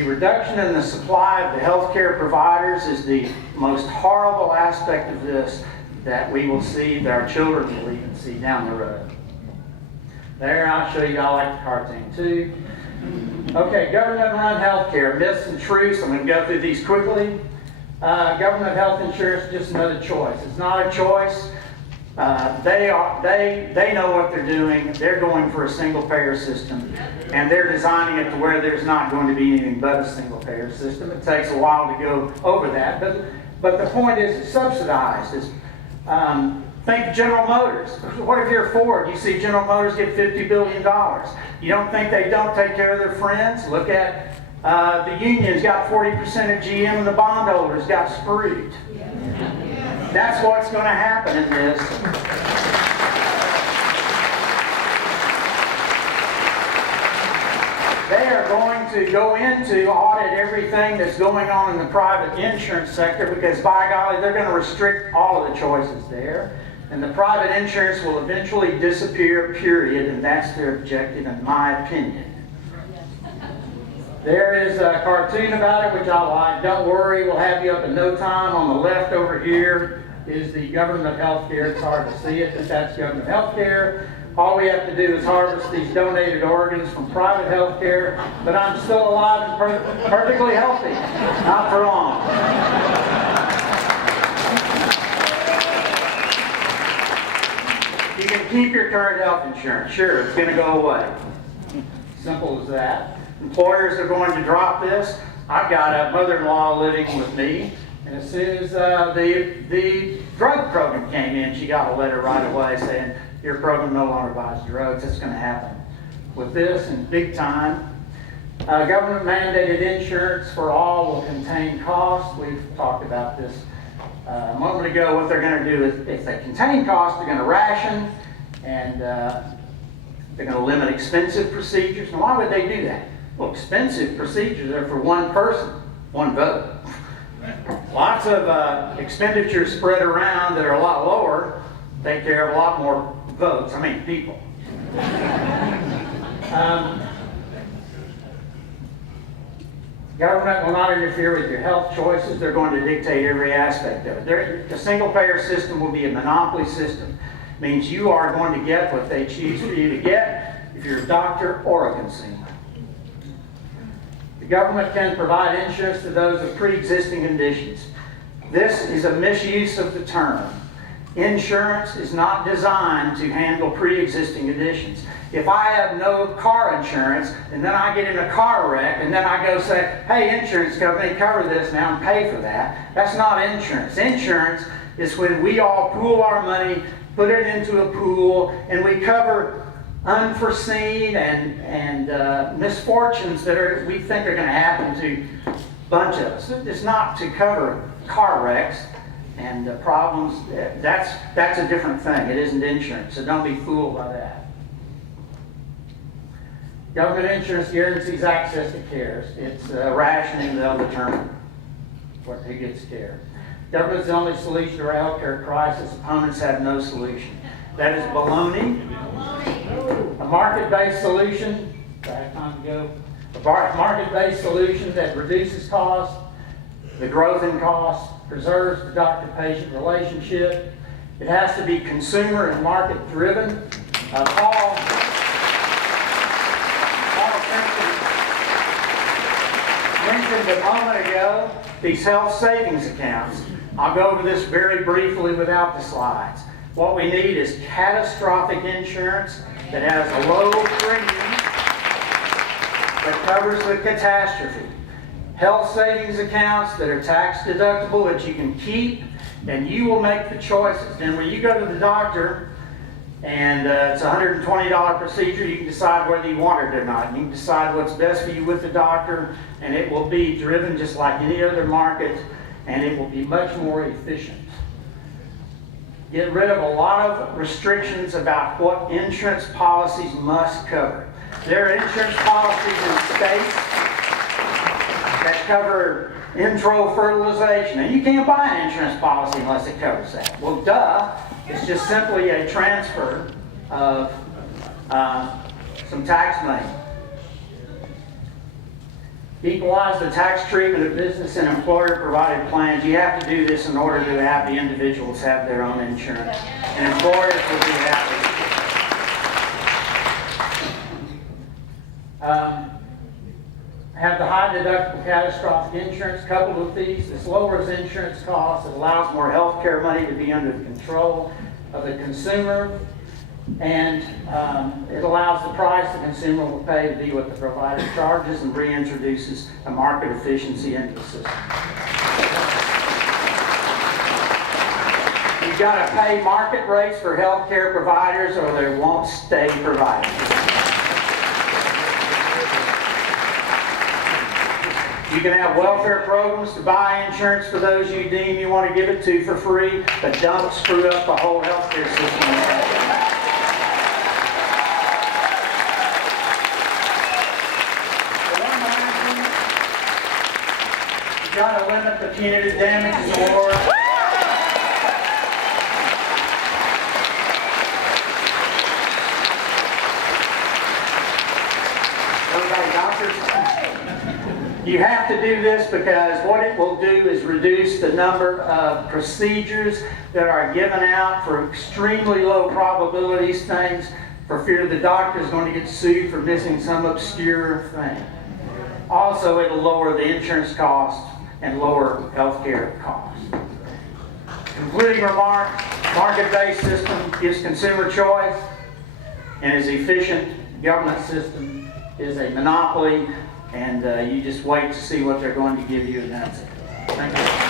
The reduction in the supply of the healthcare providers is the most horrible aspect of this that we will see, that our children will even see down the road. There, I'll show you, I like the cartoon too. Okay, government-run healthcare, myths and truths. I'm going to go through these quickly. Government health insurance is just another choice. It's not a choice. They know what they're doing. They're going for a single-payer system, and they're designing it to where there's not going to be anything but a single-payer system. It takes a while to go over that, but the point is it's subsidized. Think General Motors. What if you're Ford? You see General Motors get $50 billion. You don't think they don't take care of their friends? Look at the union's got 40% of GM, and the bondholders got screwed. That's what's going to happen in this. They are going to go into audit everything that's going on in the private insurance sector, because by golly, they're going to restrict all of the choices there. And the private insurance will eventually disappear, period, and that's their objective, in my opinion. There is a cartoon about it, which I like. Don't worry, we'll have you up in no time. On the left over here is the government health care. It's hard to see it, but that's government health care. All we have to do is harvest these donated organs from private health care, but I'm still alive and perfectly healthy. Not for long. You can keep your current health insurance. Sure, it's going to go away. Simple as that. Employers are going to drop this. I've got a mother-in-law living with me, and as soon as the drug program came in, she got a letter right away saying, your program no longer buys drugs. It's going to happen with this, and big time. Government mandated insurance for all will contain costs. We've talked about this a moment ago. What they're going to do is, if they contain costs, they're going to ration, and they're going to limit expensive procedures. Now, why would they do that? Well, expensive procedures are for one person, one vote. Lots of expenditures spread around that are a lot lower take care of a lot more votes, people. Government will not interfere with your health choices. They're going to dictate every aspect of it. The single-payer system will be a monopoly system. It means you are going to get what they choose for you to get if you're a doctor or a consumer. The government can provide insurance to those with pre-existing conditions. This is a misuse of the term. Insurance is not designed to handle pre-existing conditions. If I have no car insurance, and then I get in a car wreck, and then I go say, hey, insurance company, cover this now and pay for that, that's not insurance. Insurance is when we all pool our money, put it into a pool, and we cover unforeseen and misfortunes that we think are going to happen to a bunch of us. It's not to cover car wrecks and problems. That's a different thing. It isn't insurance, so don't be fooled by that. Government insurance guarantees access to care. It's rationing they'll determine who gets care. Government's the only solution to our health care crisis. Opponents have no solution. That is baloney. A market-based solution, I have time to go. A market-based solution that reduces cost, the growth in cost, preserves the doctor-patient relationship. It has to be consumer and market-driven. Paul mentioned a moment ago these health savings accounts. I'll go over this very briefly without the slides. What we need is catastrophic insurance that has a low premium that covers the catastrophe. Health savings accounts that are tax deductible that you can keep, and you will make the choices. Then when you go to the doctor and it's a $120 procedure, you can decide whether you want it or not. You can decide what's best for you with the doctor, and it will be driven just like any other market, and it will be much more efficient. Get rid of a lot of restrictions about what insurance policies must cover. There are insurance policies in states that cover intro fertilization, and you can't buy an insurance policy unless it covers that. Well, duh. It's just simply a transfer of some tax money. Equalize the tax treatment of business and employer-provided plans. You have to do this in order to have the individuals have their own insurance. And employers will be happy. Have the high deductible catastrophic insurance coupled with these. This lowers insurance costs. It allows more health care money to be under the control of the consumer. And it allows the price the consumer will pay to be what the provider charges and reintroduces a market efficiency into the system. You've got to pay market rates for health care providers or they won't stay providers. You can have welfare programs to buy insurance for those you deem you want to give it to for free, but don't screw up the whole healthcare system. You've got to limit the punitive damages award. Everybody, doctors? You have to do this because what it will do is reduce the number of procedures that are given out for extremely low probabilities things for fear the doctor is going to get sued for missing some obscure thing. Also, it'll lower the insurance costs and lower health care costs. Concluding remark, market-based system gives consumer choice and is efficient. Government system is a monopoly, and you just wait to see what they're going to give you, and that's it. Thank you.